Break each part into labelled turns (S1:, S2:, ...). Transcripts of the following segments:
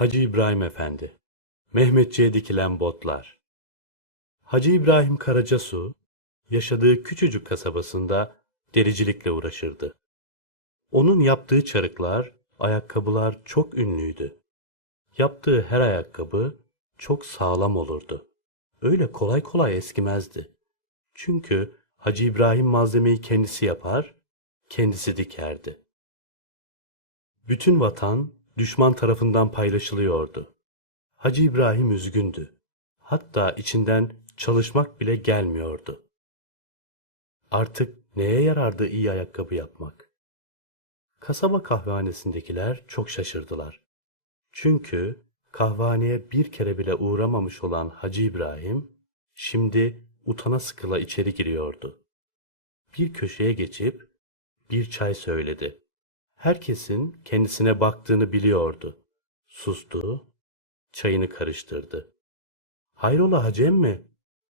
S1: Hacı İbrahim Efendi Mehmetçiğe dikilen botlar Hacı İbrahim Karacasu yaşadığı küçücük kasabasında dericilikle uğraşırdı. Onun yaptığı çarıklar, ayakkabılar çok ünlüydü. Yaptığı her ayakkabı çok sağlam olurdu. Öyle kolay kolay eskimezdi. Çünkü Hacı İbrahim malzemeyi kendisi yapar, kendisi dikerdi. Bütün vatan düşman tarafından paylaşılıyordu. Hacı İbrahim üzgündü. Hatta içinden çalışmak bile gelmiyordu. Artık neye yarardı iyi ayakkabı yapmak? Kasaba kahvehanesindekiler çok şaşırdılar. Çünkü kahvehaneye bir kere bile uğramamış olan Hacı İbrahim, şimdi utana sıkıla içeri giriyordu. Bir köşeye geçip bir çay söyledi. Herkesin kendisine baktığını biliyordu. Sustu, çayını karıştırdı. Hayrola Hacı emmi,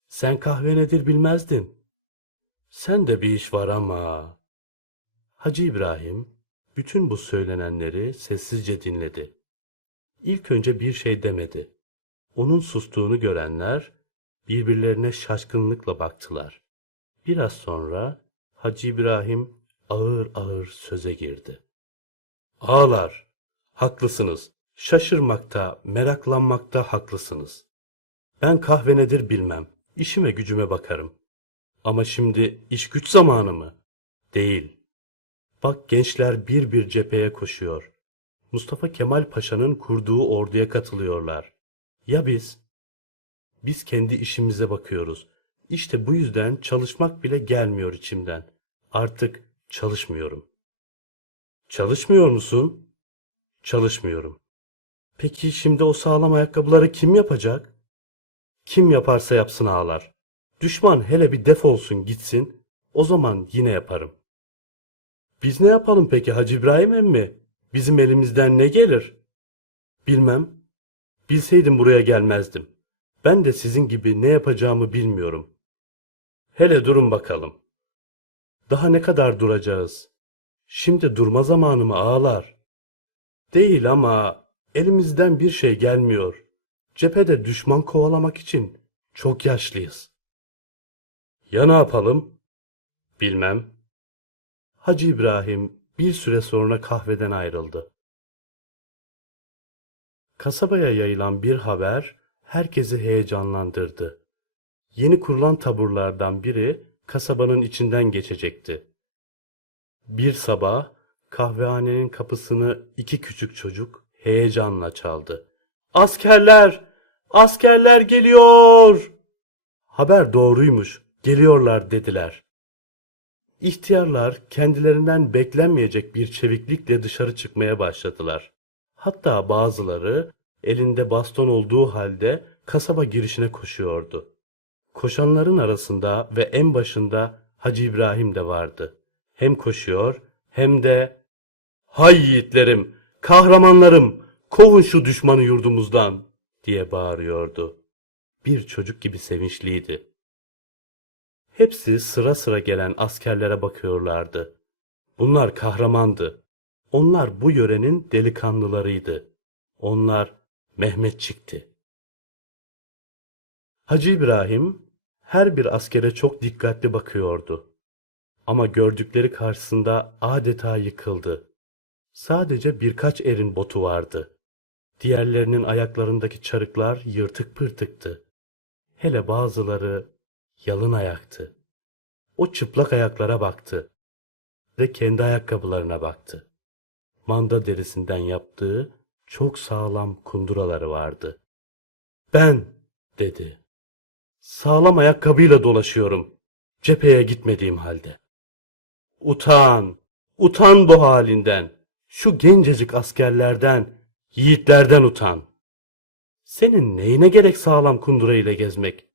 S1: sen kahve nedir bilmezdin. Sen de bir iş var ama. Hacı İbrahim bütün bu söylenenleri sessizce dinledi. İlk önce bir şey demedi. Onun sustuğunu görenler birbirlerine şaşkınlıkla baktılar. Biraz sonra Hacı İbrahim ağır ağır söze girdi. Ağalar, haklısınız. Şaşırmakta, meraklanmakta haklısınız. Ben kahve nedir bilmem. İşime gücüme bakarım. Ama şimdi iş güç zamanı mı? Değil. Bak gençler bir bir cepheye koşuyor. Mustafa Kemal Paşa'nın kurduğu orduya katılıyorlar. Ya biz? Biz kendi işimize bakıyoruz. İşte bu yüzden çalışmak bile gelmiyor içimden. Artık çalışmıyorum. Çalışmıyor musun? Çalışmıyorum. Peki şimdi o sağlam ayakkabıları kim yapacak? Kim yaparsa yapsın ağlar. Düşman hele bir defolsun gitsin. O zaman yine yaparım. Biz ne yapalım peki Hacı İbrahim emmi? Bizim elimizden ne gelir? Bilmem. Bilseydim buraya gelmezdim. Ben de sizin gibi ne yapacağımı bilmiyorum. Hele durun bakalım. Daha ne kadar duracağız? Şimdi durma zamanı mı ağalar? Değil ama elimizden bir şey gelmiyor. Cephede düşman kovalamak için çok yaşlıyız. Ya ne yapalım? Bilmem. Hacı İbrahim bir süre sonra kahveden ayrıldı. Kasabaya yayılan bir haber herkesi heyecanlandırdı. Yeni kurulan taburlardan biri kasabanın içinden geçecekti. Bir sabah kahvehanenin kapısını iki küçük çocuk heyecanla çaldı. Askerler! Askerler geliyor! Haber doğruymuş. Geliyorlar dediler. İhtiyarlar kendilerinden beklenmeyecek bir çeviklikle dışarı çıkmaya başladılar. Hatta bazıları elinde baston olduğu halde kasaba girişine koşuyordu. Koşanların arasında ve en başında Hacı İbrahim de vardı. Hem koşuyor hem de "Hay yiğitlerim, kahramanlarım, kovun şu düşmanı yurdumuzdan!" diye bağırıyordu. Bir çocuk gibi sevinçliydi. Hepsi sıra sıra gelen askerlere bakıyorlardı. Bunlar kahramandı. Onlar bu yörenin delikanlılarıydı. Onlar Mehmetçikti. Hacı İbrahim her bir askere çok dikkatli bakıyordu. Ama gördükleri karşısında adeta yıkıldı. Sadece birkaç erin botu vardı. Diğerlerinin ayaklarındaki çarıklar yırtık pırtıktı. Hele bazıları yalın ayaktı. O çıplak ayaklara baktı ve kendi ayakkabılarına baktı. Manda derisinden yaptığı çok sağlam kunduraları vardı. Ben, dedi. Sağlam ayakkabıyla dolaşıyorum. Cepheye gitmediğim halde. Utan, utan bu halinden. Şu gencecik askerlerden, yiğitlerden utan. Senin neyine gerek sağlam kundura ile gezmek?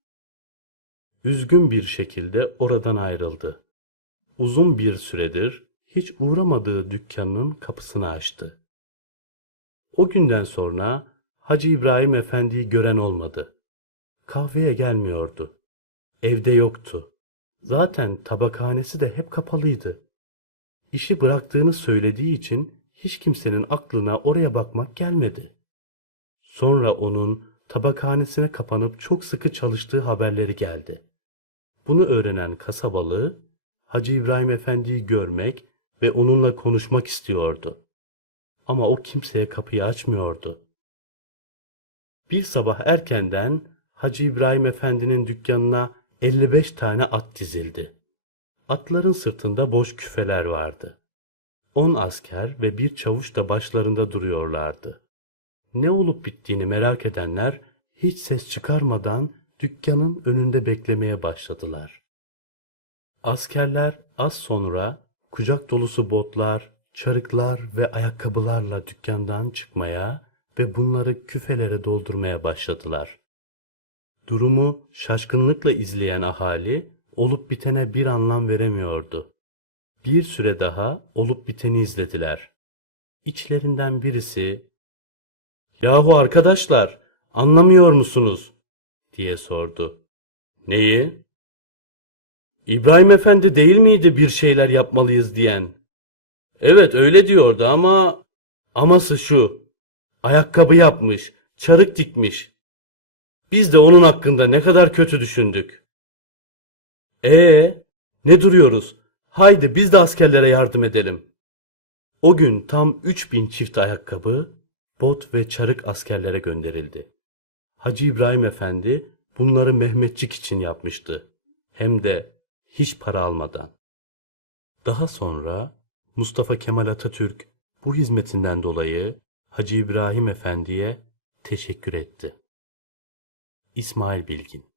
S1: Üzgün bir şekilde oradan ayrıldı. Uzun bir süredir hiç uğramadığı dükkanının kapısını açtı. O günden sonra Hacı İbrahim Efendi'yi gören olmadı. Kahveye gelmiyordu. Evde yoktu. Zaten tabakhanesi de hep kapalıydı. İşi bıraktığını söylediği için hiç kimsenin aklına oraya bakmak gelmedi. Sonra onun tabakhanesine kapanıp çok sıkı çalıştığı haberleri geldi. Bunu öğrenen kasabalı Hacı İbrahim Efendi'yi görmek ve onunla konuşmak istiyordu. Ama o kimseye kapıyı açmıyordu. Bir sabah erkenden Hacı İbrahim Efendi'nin dükkanına 55 tane at dizildi. Atların sırtında boş küfeler vardı. On asker ve bir çavuş da başlarında duruyorlardı. Ne olup bittiğini merak edenler hiç ses çıkarmadan dükkanın önünde beklemeye başladılar. Askerler az sonra kucak dolusu botlar, çarıklar ve ayakkabılarla dükkandan çıkmaya ve bunları küfelere doldurmaya başladılar. Durumu şaşkınlıkla izleyen ahali olup bitene bir anlam veremiyordu. Bir süre daha olup biteni izlediler. İçlerinden birisi "Yahu arkadaşlar, anlamıyor musunuz?" diye sordu. "Neyi?" İbrahim Efendi değil miydi bir şeyler yapmalıyız diyen? Evet öyle diyordu ama aması şu. Ayakkabı yapmış, çarık dikmiş. Biz de onun hakkında ne kadar kötü düşündük. Ee, ne duruyoruz? Haydi biz de askerlere yardım edelim. O gün tam 3000 çift ayakkabı, bot ve çarık askerlere gönderildi. Hacı İbrahim Efendi bunları Mehmetçik için yapmıştı. Hem de hiç para almadan. Daha sonra Mustafa Kemal Atatürk bu hizmetinden dolayı Hacı İbrahim Efendi'ye teşekkür etti. İsmail Bilgin